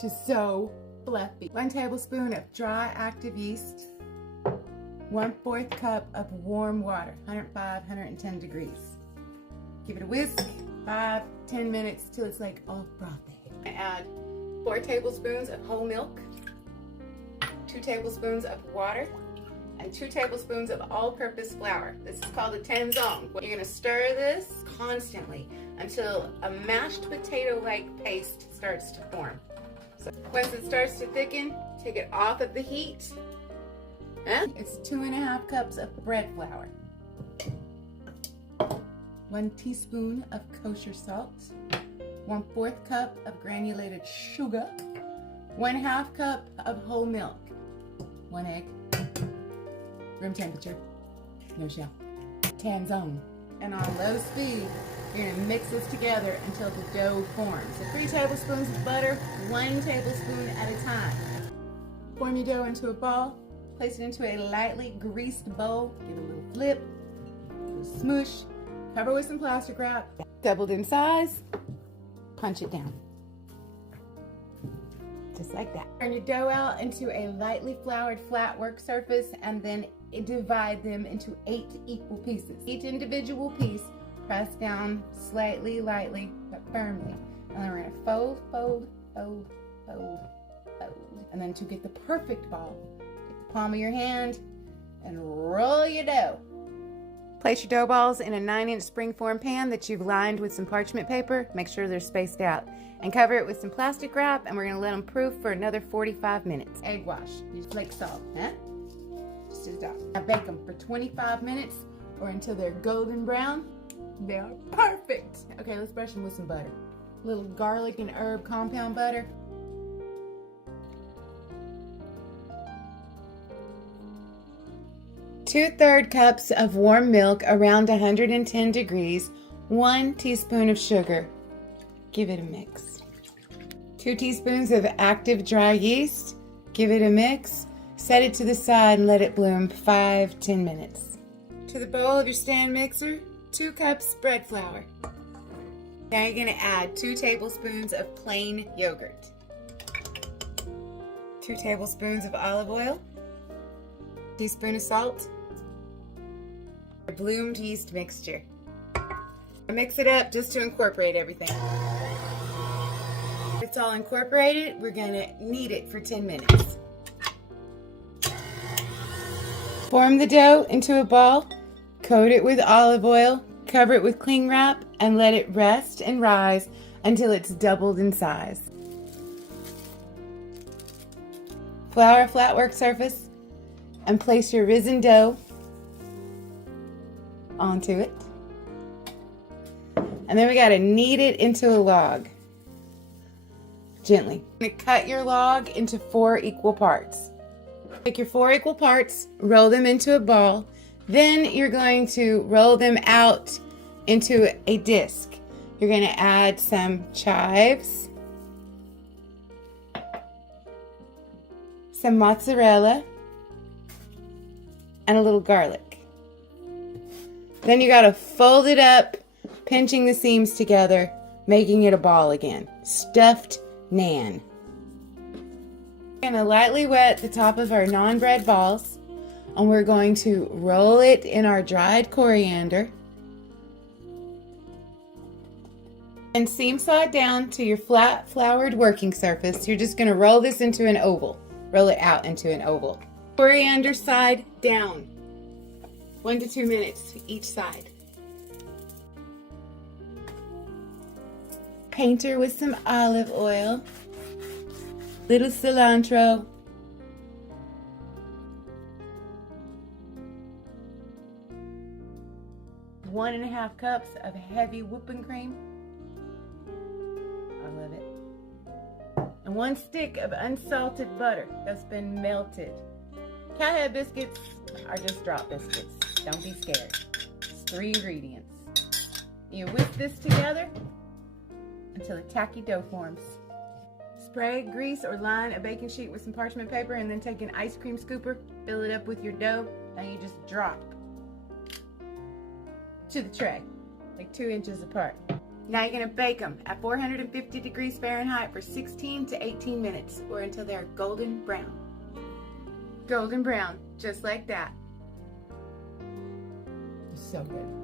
Just so fluffy. 1 tablespoon of dry active yeast. 1/4 cup of warm water, 105, 110 degrees. Give it a whisk, 5-10 minutes till it's like all frothy. Add 4 tablespoons of whole milk, 2 tablespoons of water, and 2 tablespoons of all-purpose flour. This is called a tanzong. You're gonna stir this constantly until a mashed potato-like paste starts to form. So once it starts to thicken, take it off of the heat. It's 2½ cups of bread flour, 1 teaspoon of kosher salt, 1/4 cup of granulated sugar, 1/2 cup of whole milk, 1 egg, room temperature, no shell, tanzong. And on low speed, you're gonna mix this together until the dough forms. So 3 tablespoons of butter, 1 tablespoon at a time. Form your dough into a ball, place it into a lightly greased bowl, give it a little flip, a little smush, cover with some plastic wrap, doubled in size, punch it down. Just like that. Turn your dough out into a lightly floured flat work surface and then divide them into 8 equal pieces. Each individual piece press down slightly, lightly, but firmly. And then we're gonna fold, fold, fold, fold, fold. And then to get the perfect ball, take the palm of your hand and roll your dough. Place your dough balls in a 9-inch springform pan that you've lined with some parchment paper. Make sure they're spaced out. And cover it with some plastic wrap, and we're gonna let them proof for another 45 minutes. Egg wash, use flake salt, just as done. Now bake them for 25 minutes or until they're golden brown. They are perfect. Okay, let's brush them with some butter. A little garlic and herb compound butter. Two-thirds cups of warm milk around 110 degrees, 1 teaspoon of sugar. Give it a mix. 2 teaspoons of active dry yeast. Give it a mix. Set it to the side and let it bloom 5-10 minutes. To the bowl of your stand mixer, 2 cups bread flour. Now you're gonna add 2 tablespoons of plain yogurt, 2 tablespoons of olive oil, teaspoon of salt, your bloomed yeast mixture. Mix it up just to incorporate everything. It's all incorporated, we're gonna knead it for 10 minutes. Form the dough into a ball, coat it with olive oil, cover it with cling wrap, and let it rest and rise until it's doubled in size. Flour a flat work surface and place your risen dough onto it. And then we gotta knead it into a log. Gently. You're gonna cut your log into 4 equal parts. Take your 4 equal parts, roll them into a ball. Then you're going to roll them out into a disc. You're gonna add some chives, some mozzarella, and a little garlic. Then you gotta fold it up, pinching the seams together, making it a ball again. Stuffed naan. We're gonna lightly wet the top of our naan bread balls, and we're going to roll it in our dried coriander and seam saw it down to your flat floured working surface. You're just gonna roll this into an oval. Roll it out into an oval. Coriander side down. 1 to 2 minutes each side. Paint her with some olive oil, little cilantro, one and a half cups of heavy whipping cream. I love it. And 1 stick of unsalted butter that's been melted. Cathead biscuits are just drop biscuits. Don't be scared. It's 3 ingredients. You whisk this together until a tacky dough forms. Spray, grease, or line a baking sheet with some parchment paper and then take an ice cream scooper, fill it up with your dough, and you just drop to the tray, like 2 inches apart. Now you're going to bake them at 450 degrees Fahrenheit for 16 to 18 minutes or until they're golden brown. Golden brown, just like that. So good.